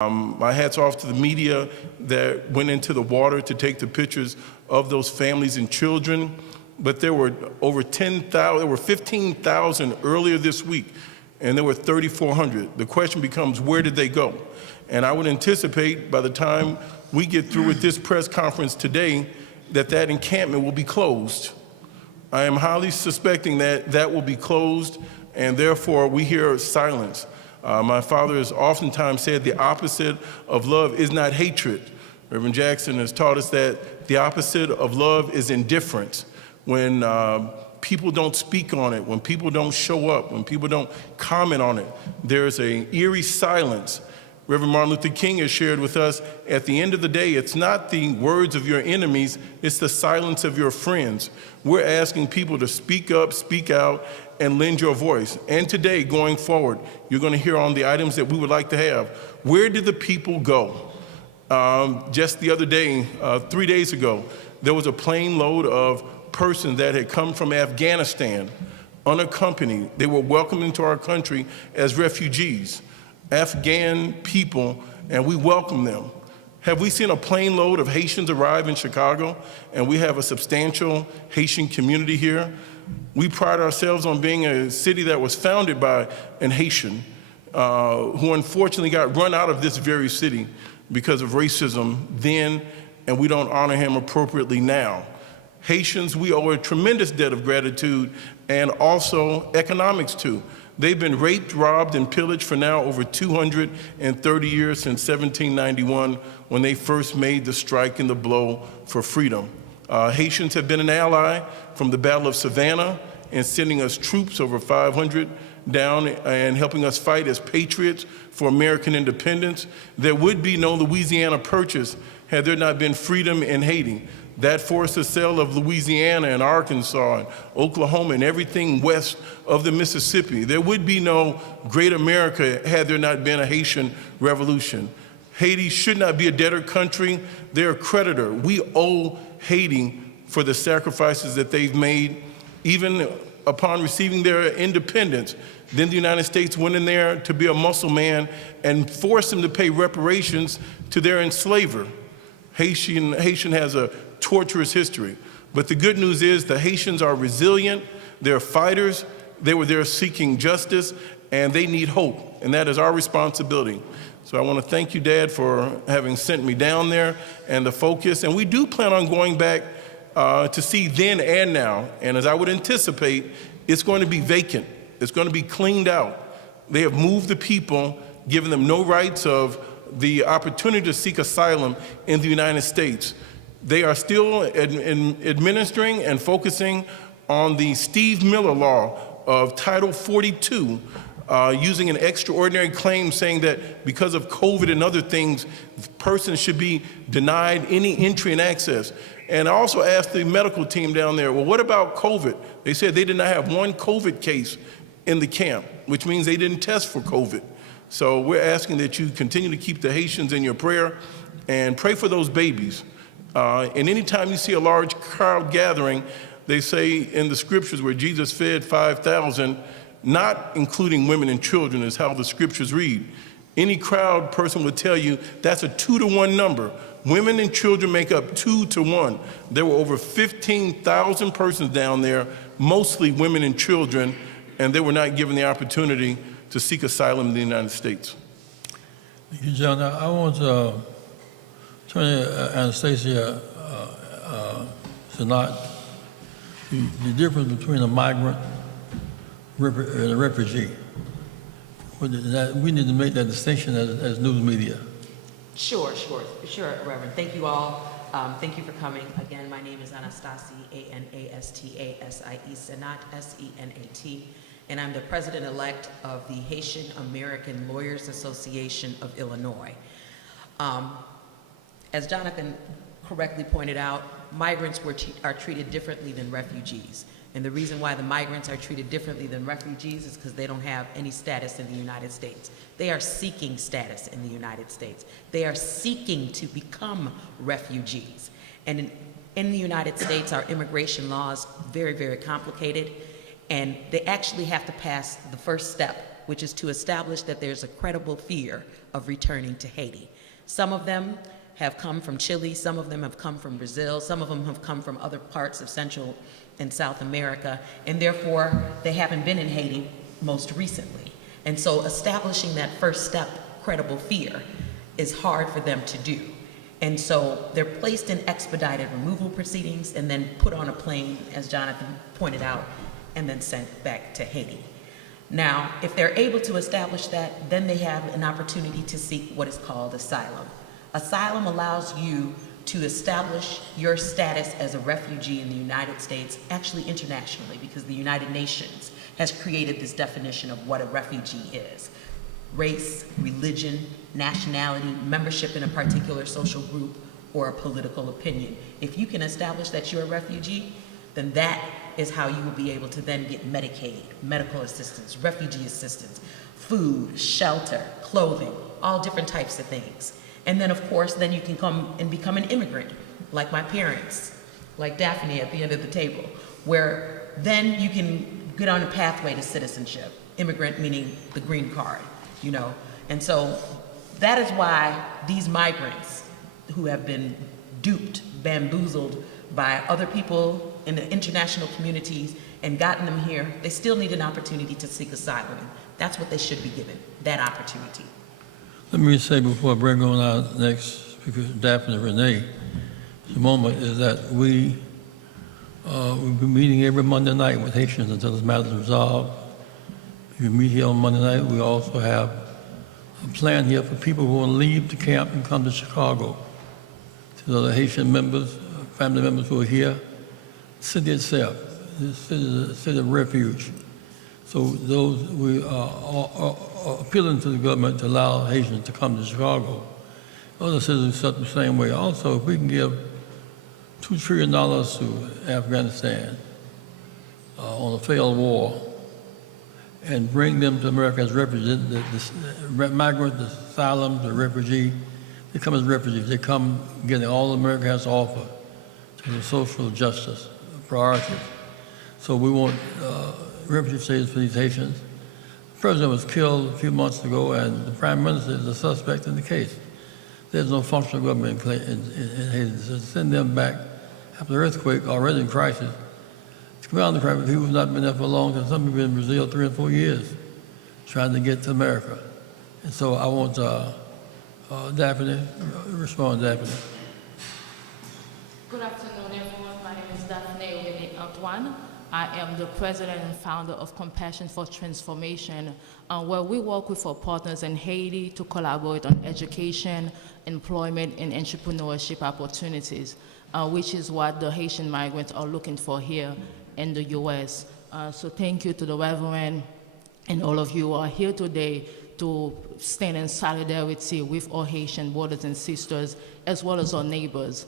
My hat's off to the media that went into the water to take the pictures of those families and children. But there were over 10,000, there were 15,000 earlier this week, and there were 3,400. The question becomes, where did they go? And I would anticipate by the time we get through with this press conference today, that encampment will be closed. I am highly suspecting that that will be closed, and therefore we hear silence. My father has oftentimes said the opposite of love is not hatred. Reverend Jackson has taught us that the opposite of love is indifference. When people don't speak on it, when people don't show up, when people don't comment on it, there's an eerie silence. Reverend Martin Luther King has shared with us, at the end of the day, it's not the words of your enemies, it's the silence of your friends. We're asking people to speak up, speak out, and lend your voice. And today, going forward, you're going to hear on the items that we would like to have. Where did the people go? Just the other day, 3 days ago, there was a plane load of persons that had come from Afghanistan, unaccompanied. They were welcomed into our country as refugees. Afghan people, and we welcome them. Have we seen a plane load of Haitians arrive in Chicago, and we have a substantial Haitian community here? We pride ourselves on being a city that was founded by an Haitian who unfortunately got run out of this very city because of racism then, and we don't honor him appropriately now. Haitians, we owe a tremendous debt of gratitude and also economics to. They've been raped, robbed, and pillaged for now over 230 years since 1791, when they first made the strike and the blow for freedom. Haitians have been an ally from the Battle of Savannah and sending us troops, over 500, down and helping us fight as patriots for American independence. There would be no Louisiana Purchase had there not been freedom in Haiti. That forced the sale of Louisiana and Arkansas and Oklahoma and everything west of the Mississippi. There would be no great America had there not been a Haitian revolution. Haiti should not be a debtor country. They're a creditor. We owe Haiti for the sacrifices that they've made, even upon receiving their independence. Then the United States went in there to be a muscle man and forced them to pay reparations to their enslaver. Haitian has a torturous history. But the good news is the Haitians are resilient, they're fighters, they were there seeking justice, and they need hope, and that is our responsibility. So I want to thank you, Dad, for having sent me down there and the focus, and we do plan on going back to see then and now, and as I would anticipate, it's going to be vacant, it's going to be cleaned out. They have moved the people, given them no rights of the opportunity to seek asylum in the United States. They are still administering and focusing on the Steve Miller law of Title 42, using an extraordinary claim saying that because of COVID and other things, persons should be denied any entry and access. And I also asked the medical team down there, well, what about COVID? They said they did not have one COVID case in the camp, which means they didn't test for COVID. So we're asking that you continue to keep the Haitians in your prayer and pray for those babies. And anytime you see a large crowd gathering, they say in the scriptures where Jesus fed 5,000, not including women and children is how the scriptures read. Any crowd person would tell you that's a 2-to-1 number. Women and children make up 2-to-1. There were over 15,000 persons down there, mostly women and children, and they were not given the opportunity to seek asylum in the United States. Thank you, John. I want to turn to Anastasia Sanat, the difference between a migrant and a refugee. We need to make that distinction as news media. Sure, Reverend. Thank you all. Thank you for coming. Again, my name is Anastasia, A-N-A-S-T-A-S-I-E, Sanat, S-E-N-A-T, and I'm the president-elect of the Haitian American Lawyers Association of Illinois. As Jonathan correctly pointed out, migrants are treated differently than refugees. And the reason why the migrants are treated differently than refugees is because they don't have any status in the United States. They are seeking status in the United States. They are seeking to become refugees. And in the United States, our immigration laws very, very complicated, and they actually have to pass the first step which is to establish that there's a credible fear of returning to Haiti. Some of them have come from Chile, some of them have come from Brazil, some of them have come from other parts of Central and South America, and therefore they haven't been in Haiti most recently. And so establishing that first step, credible fear, is hard for them to do. And so they're placed in expedited removal proceedings and then put on a plane, as Jonathan pointed out, and then sent back to Haiti. Now, if they're able to establish that, then they have an opportunity to seek what is called asylum. Asylum allows you to establish your status as a refugee in the United States, actually internationally, because the United Nations has created this definition of what a refugee is. Race, religion, nationality, membership in a particular social group, or a political opinion. If you can establish that you're a refugee, then that is how you will be able to then get Medicaid, medical assistance, refugee assistance, food, shelter, clothing, all different types of things. And then, of course, then you can come and become an immigrant, like my parents, like Daphne at the end of the table, where then you can get on a pathway to citizenship. Immigrant meaning the green card, you know. And so that is why these migrants who have been duped, bamboozled by other people in the international communities and gotten them here, they still need an opportunity to seek asylum. That's what they should be given, that opportunity. Let me say before I bring on our next speaker, Daphne Renee, the moment is that we'll be meeting every Monday night with Haitians until this matter is resolved. If you meet here on Monday night, we also have a plan here for people who want to leave the camp and come to Chicago. To the other Haitian members, family members who are here, the city itself, the city is a city of refuge. So those, we are appealing to the government to allow Haitians to come to Chicago. Other citizens felt the same way. Also, if we can give $2 trillion to Afghanistan on a failed war and bring them to America as refugees, the migrant, the asylum, the refugee, they come as refugees. They come getting all America has to offer to the social justice priorities. So we want refugee status for these Haitians. The president was killed a few months ago, and the prime minister is a suspect in the case. There's no functional government in Haiti. So send them back after the earthquake, already in crisis. It's confounding crime. People have not been there for long, and some people in Brazil 3 and 4 years trying to get to America. And so I want Daphne, respond, Daphne. Good afternoon, everyone. My name is Daphne Antoine. I am the president and founder of Compassion for Transformation, where we work with our partners in Haiti to collaborate on education, employment, and entrepreneurship opportunities, which is what the Haitian migrants are looking for here in the U.S. So thank you to the Reverend and all of you who are here today to stand in solidarity with our Haitian brothers and sisters, as well as our neighbors.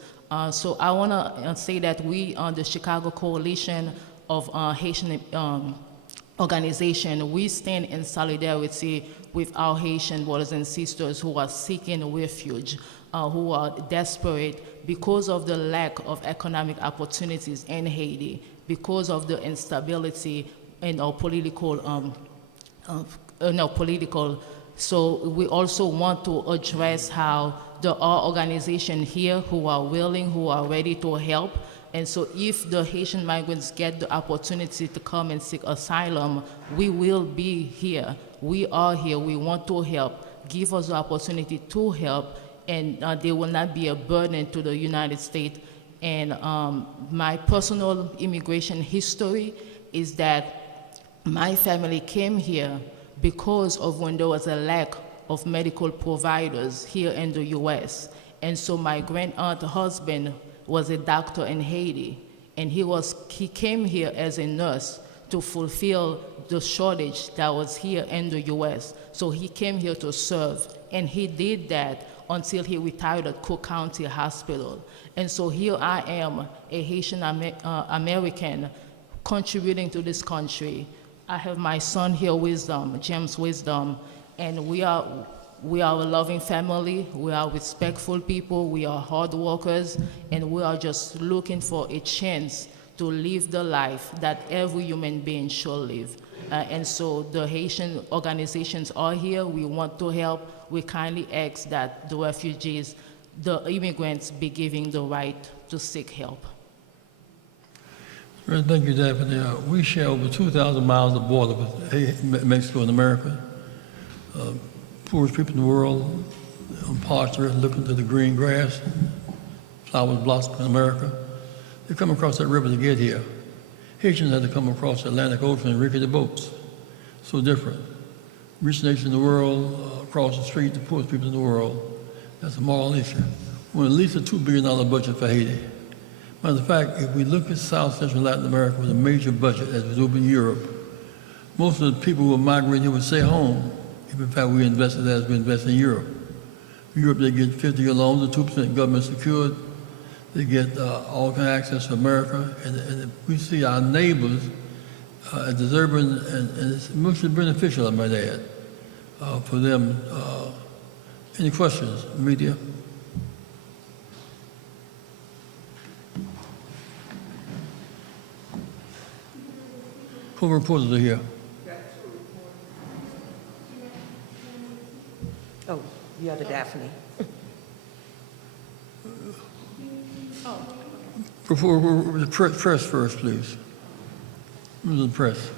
So I want to say that we, the Chicago Coalition of Haitian organization, we stand in solidarity with our Haitian brothers and sisters who are seeking refuge, who are desperate because of the lack of economic opportunities in Haiti, because of the instability in our political, So we also want to address how there are organizations here who are willing, who are ready to help. And so if the Haitian migrants get the opportunity to come and seek asylum, we will be here. We are here. We want to help. Give us the opportunity to help, and they will not be a burden to the United States. And my personal immigration history is that my family came here because of when there was a lack of medical providers here in the U.S. And so my grand-aunt husband was a doctor in Haiti, and he came here as a nurse to fulfill the shortage that was here in the U.S. So he came here to serve, and he did that until he retired at Cook County Hospital. And so here I am, a Haitian American, contributing to this country. I have my son here, James Wisdom, and we are a loving family, we are respectful people, we are hard workers, and we are just looking for a chance to live the life that every human being should live. And so the Haitian organizations are here. We want to help. We kindly ask that the refugees, the immigrants, be given the right to seek help. Well, thank you, Daphne. We share over 2,000 miles of border with Mexico and America. Poorest people in the world, on parts of it, looking to the green grass, flowers blossom in America. They come across that river to get here. Haitians had to come across the Atlantic Ocean in rickety boats. So different. Rich nation in the world, across the street, the poorest people in the world. That's a moral issue. We're at least a $2 billion budget for Haiti. Matter of fact, if we look at South Central Latin America with a major budget, as we do in Europe, most of the people who are migrating here would stay home. If in fact we invested as we invest in Europe. In Europe, they get 50-year loans, and 2% government secured. They get all kind of access to America, and we see our neighbors deserving, and it's mutually beneficial, I might add, for them. Any questions, media? Full reporters are here. Oh, the other Daphne. Before the press first, please. Who's the press?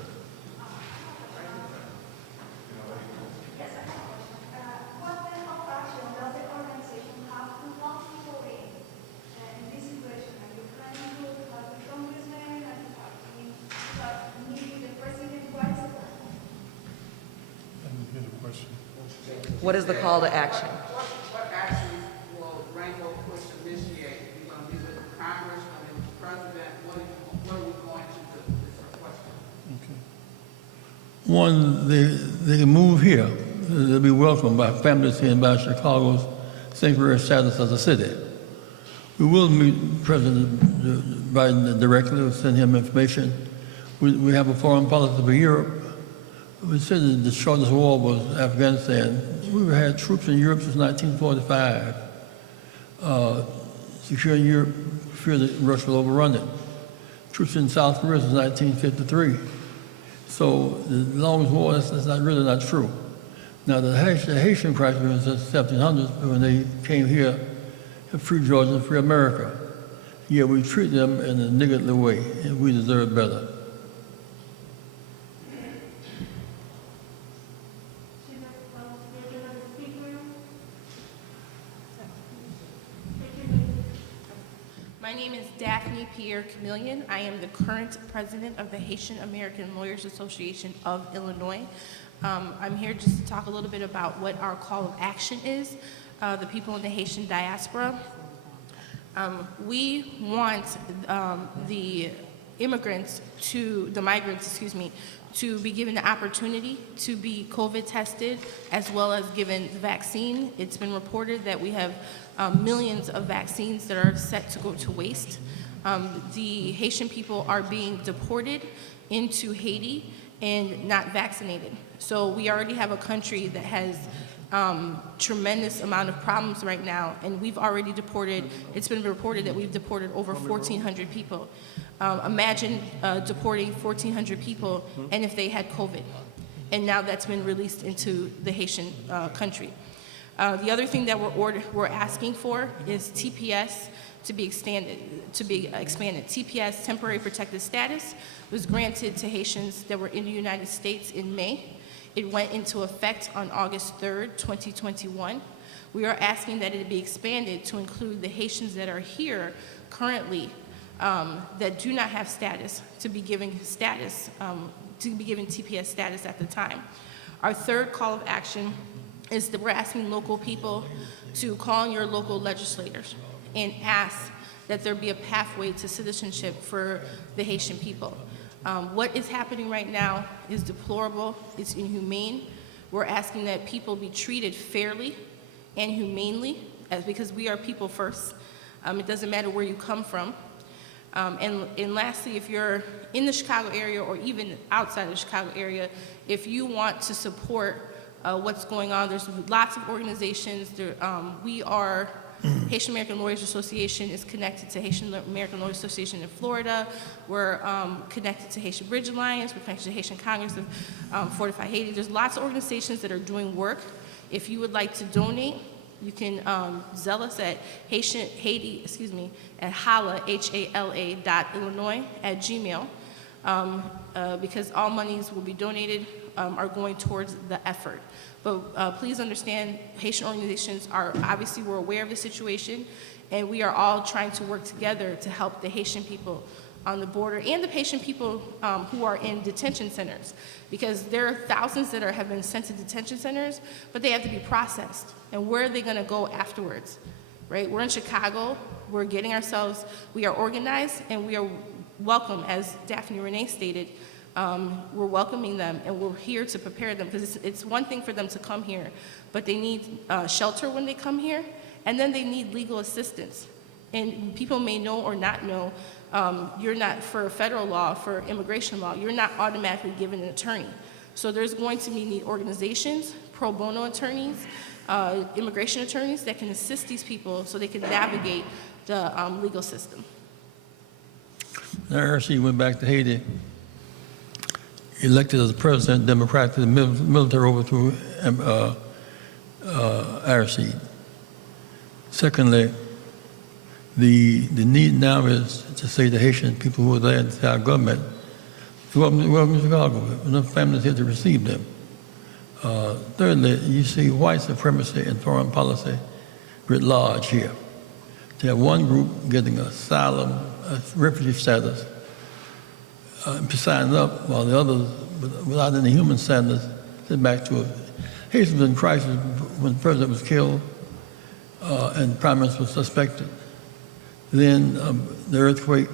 What is the call to action? What actions will Rainbow Push initiate? You're going to meet with Congress, going to meet with the president? What are we going to do? Is her question. One, they can move here. They'll be welcomed by families here and by Chicago's sanctuary status as a city. We will meet President Biden directly. We'll send him information. We have a foreign policy for Europe. We said that the shortest war was Afghanistan. We've had troops in Europe since 1945, securing Europe, fear that Russia will overrun it. Troops in South Korea since 1953. So the longest war, that's really not true. Now the Haitian crisis was in the 1700s when they came here to free Georgia and free America. Yeah, we treat them in a niggardly way, and we deserve better. My name is Daphne Pierre Chameleon. I am the current president of the Haitian American Lawyers Association of Illinois. I'm here just to talk a little bit about what our call of action is, the people in the Haitian diaspora. We want the migrants, to be given the opportunity to be COVID tested as well as given the vaccine. It's been reported that we have millions of vaccines that are set to go to waste. The Haitian people are being deported into Haiti and not vaccinated. So we already have a country that has tremendous amount of problems right now, and we've already deported, it's been reported that we've deported over 1,400 people. Imagine deporting 1,400 people, and if they had COVID, and now that's been released into the Haitian country. The other thing that we're asking for is TPS to be expanded. TPS, temporary protected status, was granted to Haitians that were in the United States in May. It went into effect on August 3rd, 2021. We are asking that it be expanded to include the Haitians that are here currently that do not have status, to be given status, to be given TPS status at the time. Our third call of action is that we're asking local people to call on your local legislators and ask that there be a pathway to citizenship for the Haitian people. What is happening right now is deplorable, it's inhumane. We're asking that people be treated fairly and humanely, because we are people first. It doesn't matter where you come from. And lastly, if you're in the Chicago area or even outside of the Chicago area, if you want to support what's going on. There's lots of organizations. We are, Haitian American Lawyers Association is connected to Haitian American Lawyers Association in Florida. We're connected to Haitian Bridge Alliance. We're connected to Haitian Congress of Fortify Haiti. There's lots of organizations that are doing work. If you would like to donate, you can zell us at at hala, HALA.Illinois@gmail, because all monies will be donated are going towards the effort. But please understand, Haitian organizations are, obviously we're aware of the situation, and we are all trying to work together to help the Haitian people on the border and the Haitian people who are in detention centers, because there are thousands that have been sent to detention centers, but they have to be processed. And where are they going to go afterwards, right? We're in Chicago. We're getting ourselves, we are organized, and we are welcome, as Daphne Renee stated. We're welcoming them, and we're here to prepare them, because it's one thing for them to come here, but they need shelter when they come here, and then they need legal assistance. And people may know or not know, you're not, for federal law, for immigration law, you're not automatically given an attorney. So there's going to be organizations, pro bono attorneys, immigration attorneys that can assist these people so they can navigate the legal system. The RC went back to Haiti, elected as president, democratically, military overthrew IRC. Secondly, the need now is to say to Haitian people who are there, to our government, welcome to Chicago, enough families here to receive them. Thirdly, you see white supremacy in foreign policy writ large here. To have one group getting asylum, refugee status, signing up, while the others, without any human standards, sit back to it. Haiti was in crisis when the president was killed and the prime minister was suspected. Then the earthquake,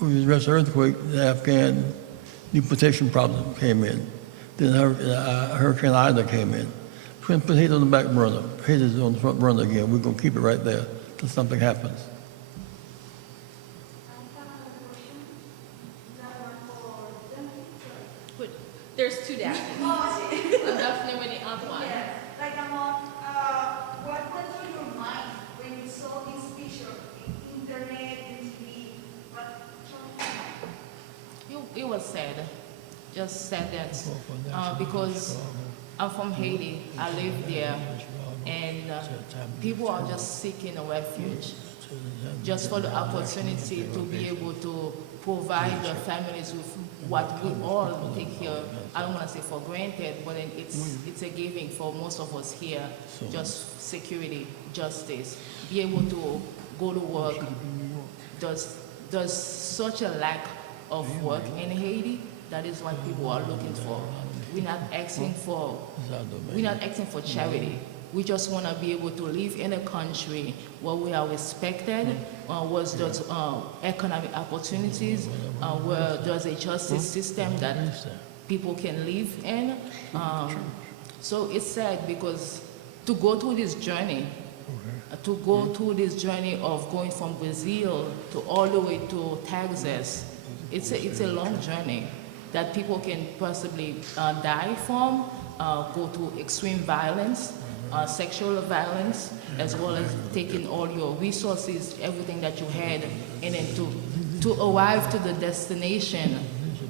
the Afghan deportation problem came in. Then Hurricane Ida came in. We're going to put Haiti on the back burner. Haiti's on the front burner again. We're going to keep it right there till something happens. There's two Daphne. Daphne when the other one. Like, what went through your mind when you saw this picture in internet and TV? It was sad, just sad that because I'm from Haiti, I live there, and people are just seeking a refuge, just for the opportunity to be able to provide their families with what we all take here, I don't want to say for granted, but it's a giving for most of us here, just security, justice, be able to go to work. There's such a lack of work in Haiti. That is what people are looking for. We're not asking for charity. We just want to be able to live in a country where we are respected, where there's economic opportunities, where there's a justice system that people can live in. So it's sad because to go through this journey, of going from Brazil to all the way to Texas, it's a long journey that people can possibly die from, go to extreme violence, sexual violence, as well as taking all your resources, everything that you had, and then to arrive to the destination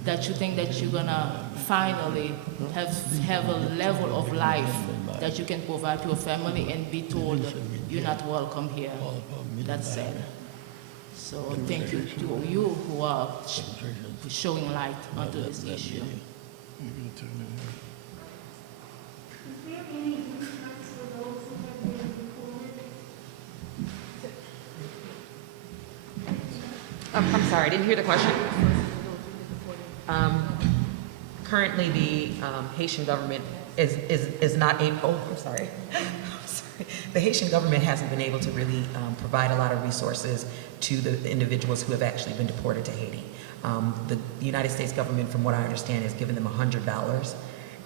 that you think that you're gonna finally have a level of life that you can provide to your family and be told you're not welcome here. That's sad. So thank you to you who are showing light onto this issue. Is there any impacts for those who have been deported? I'm sorry, I didn't hear the question. Currently, the Haitian government is not able, I'm sorry. The Haitian government hasn't been able to really provide a lot of resources to the individuals who have actually been deported to Haiti. The United States government, from what I understand, has given them $100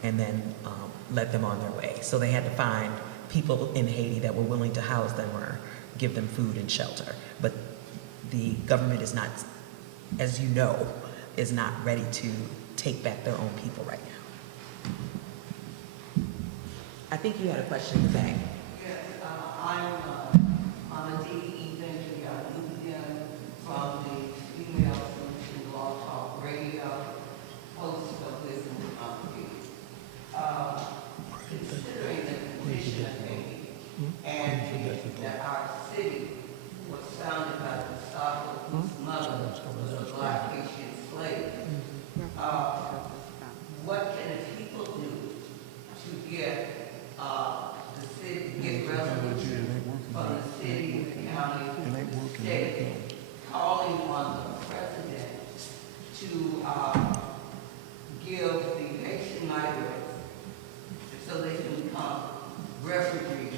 and then let them on their way. So they had to find people in Haiti that were willing to house them or give them food and shelter. But the government is not, as you know, is not ready to take back their own people right now. I think you had a question in the back. Yes, I'm a DE engineer, Lucian, from the Female Solution Law Talk Radio, host of this company. Considering the condition of Haiti and that our city was founded by Gustavo, whose mother was a black Haitian slave, what can the people do to get the city, get resolution from the city, the county, the state, calling on the president to give the Haitian migrants so they can become refugees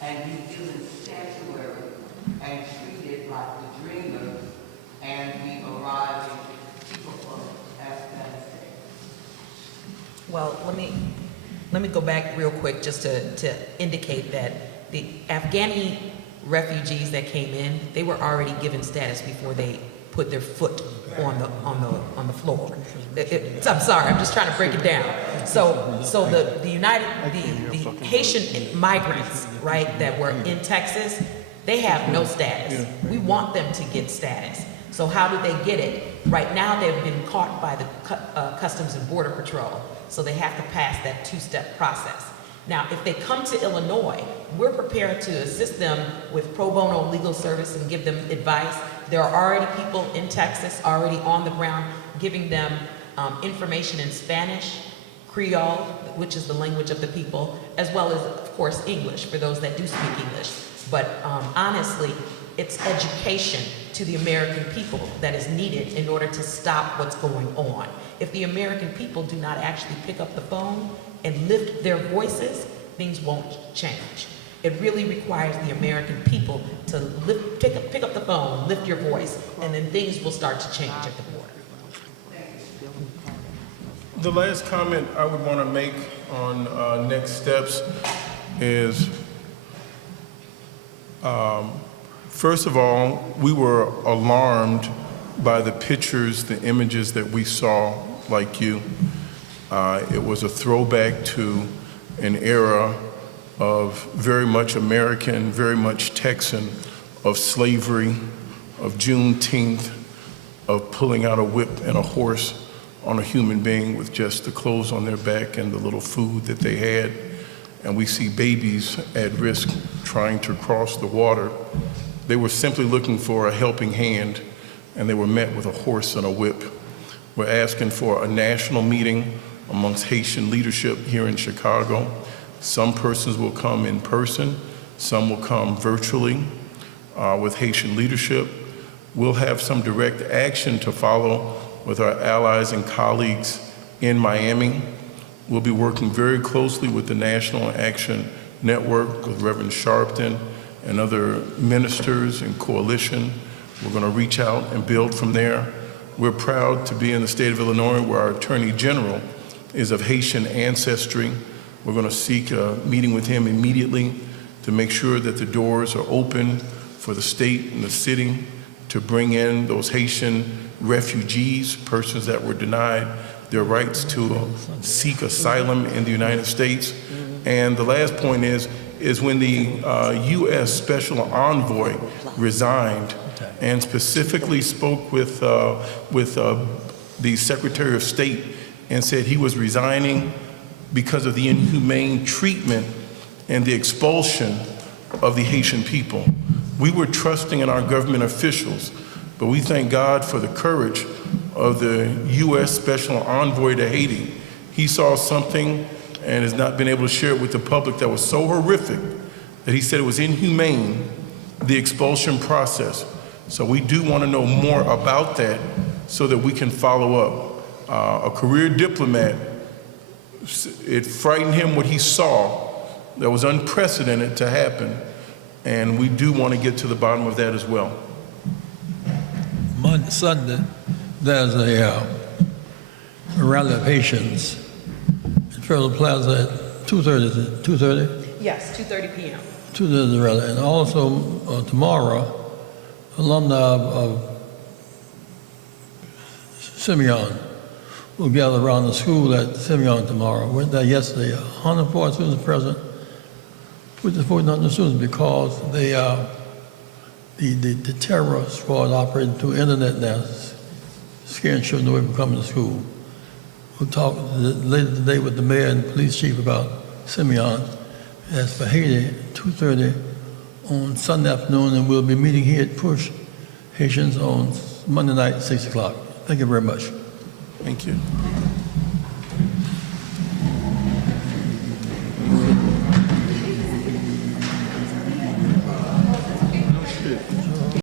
and be given sanctuary and treated like the dreamers and the arriving people from Afghanistan? Well, let me go back real quick just to indicate that the Afghani refugees that came in, they were already given status before they put their foot on the floor. I'm sorry, I'm just trying to break it down. So the Haitian migrants, right, that were in Texas, they have no status. We want them to get status. So how do they get it? Right now, they've been caught by the Customs and Border Patrol, so they have to pass that two-step process. Now, if they come to Illinois, we're prepared to assist them with pro bono legal service and give them advice. There are already people in Texas already on the ground giving them information in Spanish, Creole, which is the language of the people, as well as, of course, English for those that do speak English. But honestly, it's education to the American people that is needed in order to stop what's going on. If the American people do not actually pick up the phone and lift their voices, things won't change. It really requires the American people to pick up the phone, lift your voice, and then things will start to change at the border. The last comment I would want to make on next steps is, first of all, we were alarmed by the pictures, the images that we saw, like you. It was a throwback to an era of very much American, very much Texan, of slavery, of Juneteenth, of pulling out a whip and a horse on a human being with just the clothes on their back and the little food that they had. And we see babies at risk trying to cross the water. They were simply looking for a helping hand, and they were met with a horse and a whip. We're asking for a national meeting amongst Haitian leadership here in Chicago. Some persons will come in person, some will come virtually with Haitian leadership. We'll have some direct action to follow with our allies and colleagues in Miami. We'll be working very closely with the National Action Network, with Reverend Sharpton and other ministers and coalition. We're going to reach out and build from there. We're proud to be in the state of Illinois, where our Attorney General is of Haitian ancestry. We're going to seek a meeting with him immediately to make sure that the doors are open for the state and the city to bring in those Haitian refugees, persons that were denied their rights to seek asylum in the United States. And the last point is when the U.S. Special Envoy resigned and specifically spoke with the Secretary of State and said he was resigning because of the inhumane treatment and the expulsion of the Haitian people. We were trusting in our government officials, but we thank God for the courage of the U.S. Special Envoy to Haiti. He saw something and has not been able to share it with the public that was so horrific that he said it was inhumane, the expulsion process. So we do want to know more about that so that we can follow up. A career diplomat, it frightened him what he saw that was unprecedented to happen, and we do want to get to the bottom of that as well. Sunday, there's a rally of Haitians in Federal Plaza at 2:30. 2:30? Yes, 2:30 p.m. 2:30 rally, and also tomorrow, alumni of Simeon will gather around the school at Simeon tomorrow. Went there yesterday. 104 students present, with the 1,400 students, because they the terror squad operating through internet now, scaring children away from coming to school. We'll talk later today with the mayor and the police chief about Simeon. As for Haiti, 2:30 on Sunday afternoon, and we'll be meeting here at Push Haitians on Monday night, 6 o'clock. Thank you very much. Thank you.